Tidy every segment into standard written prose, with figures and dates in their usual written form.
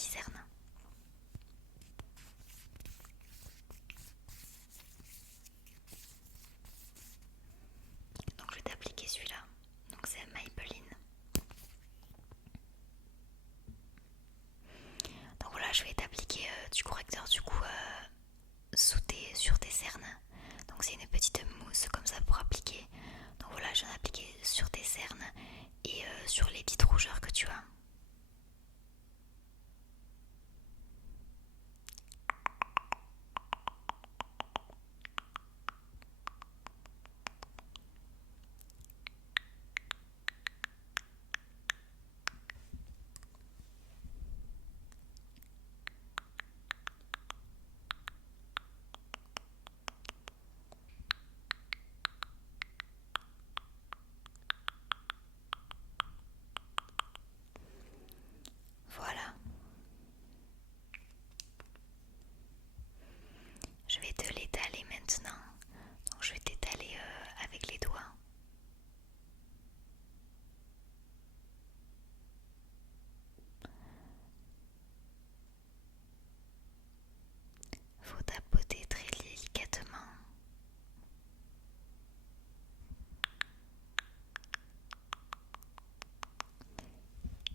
anti-cerne. Donc je vais t'appliquer celui-là. Donc c'est Maybelline. Donc voilà, je vais t'appliquer du correcteur du coup sur tes cernes. Donc c'est une petite mousse comme ça pour appliquer. Donc voilà, je viens d'appliquer sur tes cernes et sur les petites rougeurs que tu as. Voilà. Je vais te l'étaler maintenant. Donc je vais t'étaler avec les doigts. Faut tapoter très délicatement.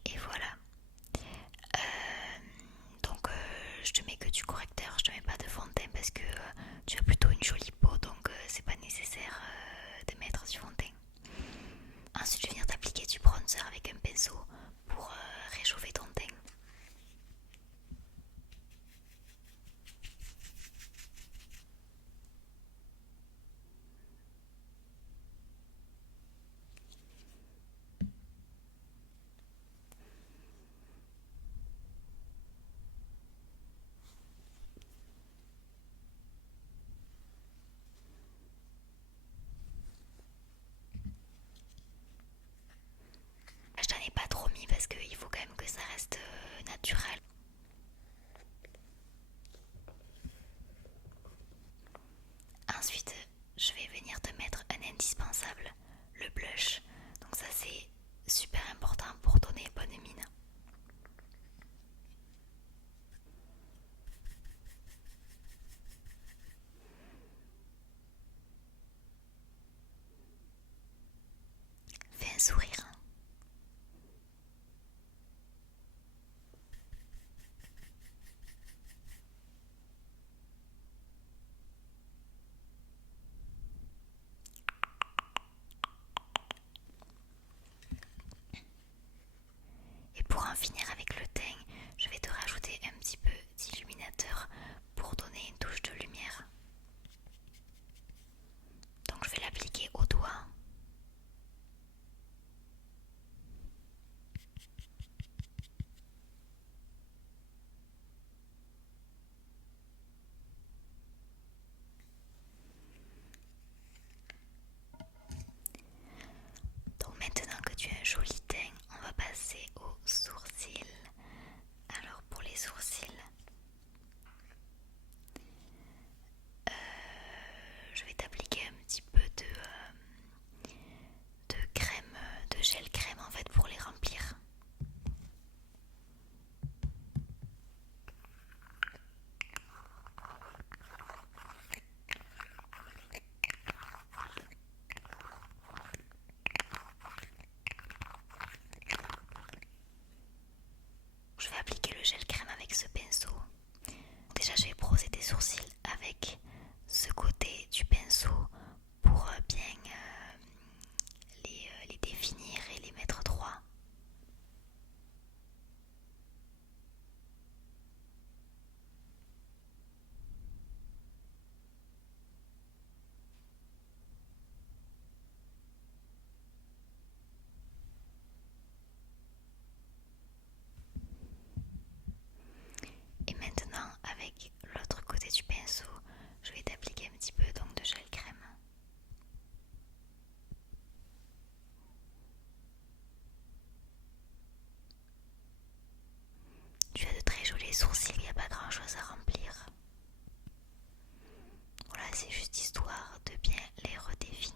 Et voilà. Donc je te mets que du correcteur, je te mets pas de fond de teint parce que tu as plutôt une jolie peau, donc c'est pas nécessaire de mettre du fond de teint. Ensuite je vais venir t'appliquer du bronzer avec un pinceau pour réchauffer ton teint. Je t'en ai pas trop mis parce qu'il faut quand même que ça reste naturel. Ensuite, je vais venir te mettre un indispensable, le blush. Donc ça c'est super important pour donner bonne mine. Fais un sourire. Et pour en finir avec le teint, je vais te rajouter un petit peu d'illuminateur pour donner une touche de lumière. Donc je vais l'appliquer au doigt. Donc maintenant que tu as un joli teint, on va passer aux sourcils. Alors pour les sourcils, je vais t'appliquer un petit peu de crème, de gel crème en fait pour les remplir. Je vais appliquer le gel crème avec ce pinceau. Déjà je vais brosser tes sourcils avec ce côté du pinceau pour bien les définir et les mettre droits. Et maintenant avec l'autre côté du pinceau, je vais t'appliquer un petit peu donc de gel crème. Tu as de très jolis sourcils, il n'y a pas grand chose à remplir. Voilà, c'est juste histoire de bien les redéfinir.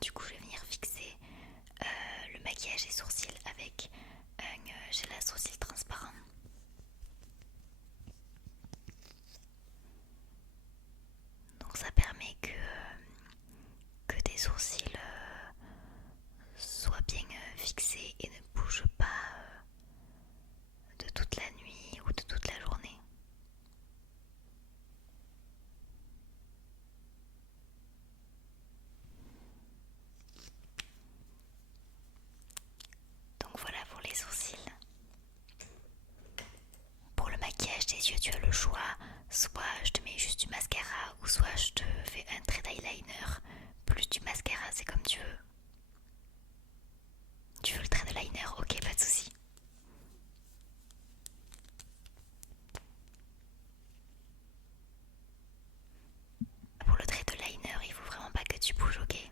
du coup je vais venir fixer le maquillage et sourcils avec un gel à sourcils transparent. Donc ça permet que tes sourcils soient bien fixés et ne bougent pas de toute la nuit ou de toute la journée. Donc voilà pour les sourcils. Pour le maquillage des yeux, tu as le choix. Soit je te mets juste du mascara ou soit je te fais un trait d'eyeliner plus du mascara, c'est comme tu veux. Tu veux le trait de liner? Ok, pas de souci. Pour le trait de liner, il faut vraiment pas que tu bouges, ok?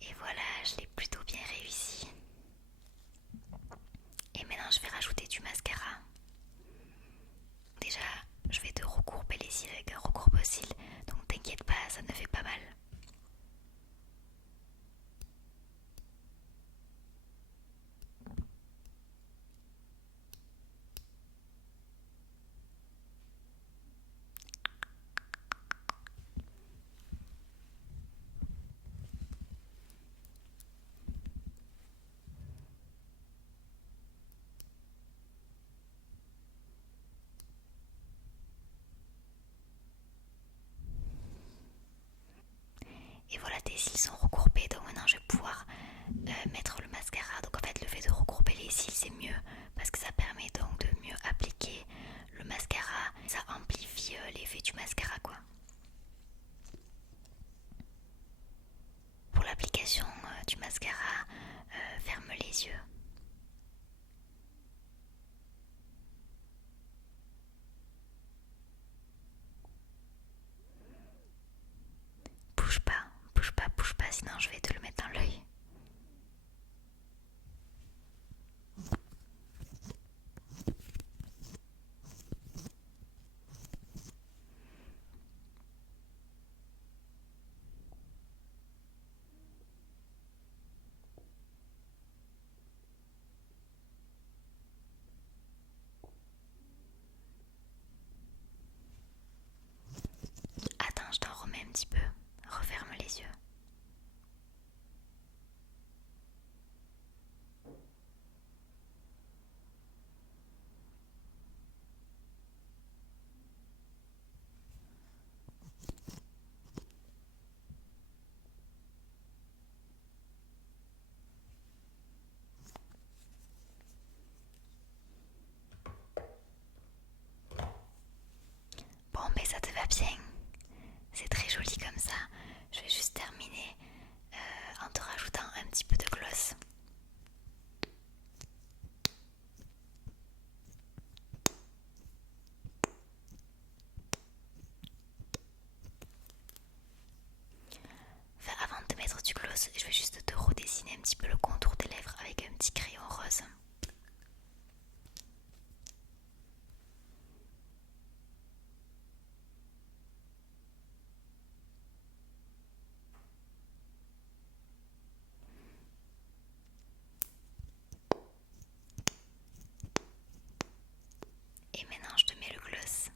Et voilà, je l'ai plutôt bien réussi. Et maintenant je vais rajouter du mascara. Déjà, je vais te recourber les cils avec un recourbe-cils, donc t'inquiète pas, ça ne fait pas mal. Et voilà, tes cils sont recourbés, donc maintenant je vais pouvoir mettre le mascara. Donc en fait, le fait de recourber les cils, c'est mieux parce que ça permet donc de mieux appliquer le mascara. Ça amplifie l'effet du mascara, quoi. Pour l'application du mascara, ferme les yeux. Bouge pas, sinon je vais te le mettre dans l'œil. Attends, je t'en remets un petit peu. Referme les yeux. Bon, mais ça te va bien. C'est très joli comme ça. Je vais juste terminer en te rajoutant un petit peu de gloss. Enfin, avant de te mettre du gloss, je vais juste te redessiner un petit peu le contour des lèvres avec un petit crayon rose. Et maintenant, je te mets le gloss.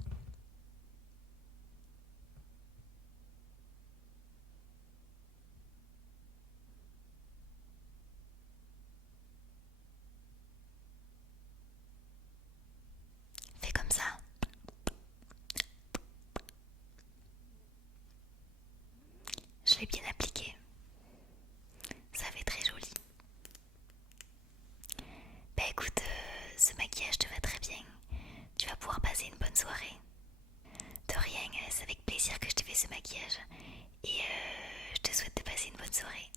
Fais comme ça. Je l'ai bien appliqué. Ça fait très joli. Bah écoute, ce maquillage te va très bien. Tu vas pouvoir passer une bonne soirée. De rien, c'est avec plaisir que je te fais ce maquillage. Et je te souhaite de passer une bonne soirée.